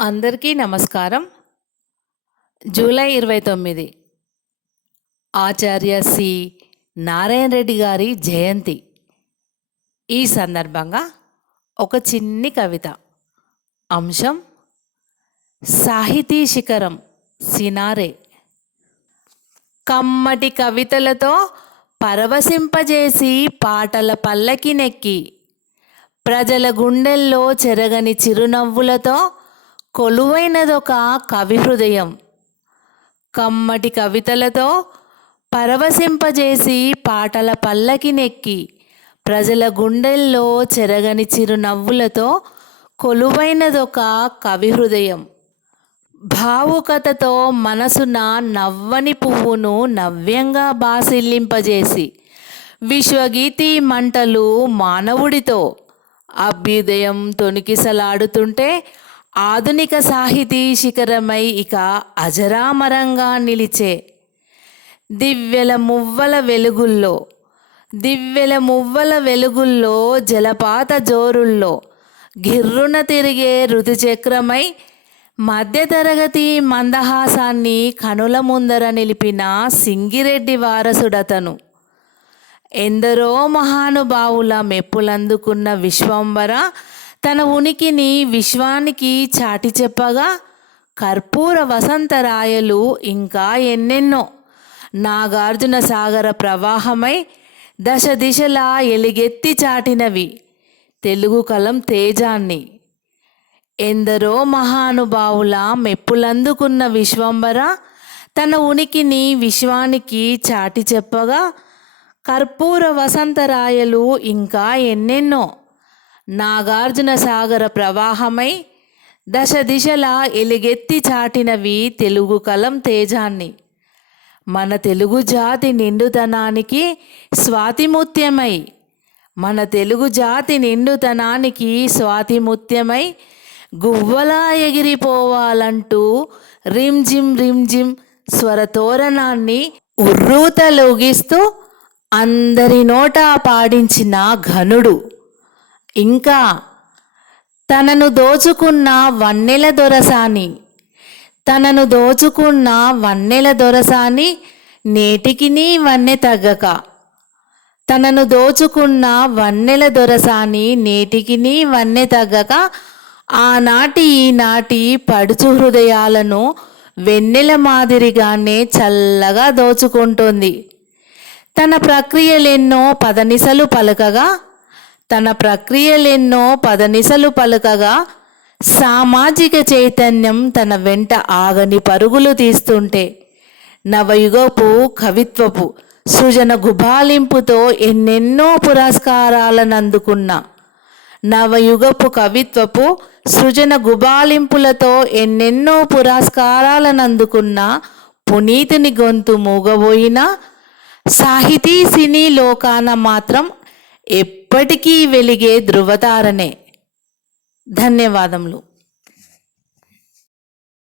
అందరికీ నమస్కారం. జూలై ఇరవై తొమ్మిది. ఆచార్య సి. నారాయణ రెడ్డి గారి జయంతి. ఈ సందర్భంగా ఒక చిన్ని కవిత. అంశం సాహితీ శిఖరం సినారే. కమ్మటి కవితలతో పరవశింపజేసి పాటల పల్లకి నెక్కి. ప్రజల గుండెల్లో చెరగని చిరునవ్వులతో కొలువైనదొక కవి హృదయం. కమ్మటి కవితలతో పరవశింపజేసి పాటల పల్లకి నెక్కి ప్రజల గుండెల్లో చెరగని చిరునవ్వులతో కొలువైనదొక కవి హృదయం. భావుకతతో మనసున నవ్వని పువ్వును నవ్యంగా బాసిల్లింపజేసి విశ్వగీతి మంటలు మానవుడితో అభ్యుదయం తొణికిసలాడుతుంటే ఆధునిక సాహితీ శిఖరమై ఇక అజరామరంగా నిలిచే దివ్యల మువ్వల వెలుగుల్లో దివ్యల మువ్వల వెలుగుల్లో జలపాత జోరుల్లో గిర్రున తిరిగే రుతుచక్రమై మధ్యతరగతి మందహాసాన్ని కనుల ముందర నిలిపిన సింగిరెడ్డి వారసుడతను. ఎందరో మహానుభావుల మెప్పులందుకున్న విశ్వంబర తన ఉనికిని విశ్వానికి చాటి చెప్పగా కర్పూర వసంతరాయలు ఇంకా ఎన్నెన్నో. నాగార్జున సాగర ప్రవాహమై దశ దిశలా ఎలిగెత్తి చాటినవి. తెలుగు కలం తేజాన్ని. ఎందరో మహానుభావుల మెప్పులందుకున్న విశ్వంబర తన ఉనికిని విశ్వానికి చాటి చెప్పగా కర్పూర వసంతరాయలు ఇంకా ఎన్నెన్నో. నాగార్జున సాగర ప్రవాహమై దశ దిశలా ఎలుగెత్తి చాటినవి తెలుగు కలం తేజాన్ని. మన తెలుగు జాతి నిండుతనానికి స్వాతిముత్యమై మన తెలుగు జాతి నిండుతనానికి స్వాతిముత్యమై గువ్వలా ఎగిరిపోవాలంటూ రిమ్జిమ్ రిమ్జిమ్ స్వరతోరణాన్ని ఉర్రూతలోగిస్తూ అందరి నోటా పాడించిన ఘనుడు. ఇంకా తనను దోచుకున్న వన్నెల దొరసాని తనను దోచుకున్న వన్నెల దొరసాని నేటికి నీ వన్నె తగ్గక. తనను దోచుకున్న వన్నెల దొరసాని నేటికి నీ వన్నె తగ్గక. ఆనాటి ఈనాటి పడుచు హృదయాలను వెన్నెల మాదిరిగానే చల్లగా దోచుకుంటుంది. తన ప్రక్రియలెన్నో పదనిసలు పలకగా తన ప్రక్రియలెన్నో పదనిసలు పలుకగా సామాజిక చైతన్యం తన వెంట ఆగని పరుగులు తీస్తుంటే నవయుగపు కవిత్వపు సృజన గుబాలింపుతో ఎన్నెన్నో పురస్కారాలను అందుకున్న నవయుగపు కవిత్వపు సృజన గుబాలింపులతో ఎన్నెన్నో పురస్కారాలను అందుకున్న పునీతిని గొంతు మూగబోయిన సాహితీ సినీ లోకాన మాత్రం ఎప్పటికీ వెలిగే ధృవతారనే ధన్యవాదములు.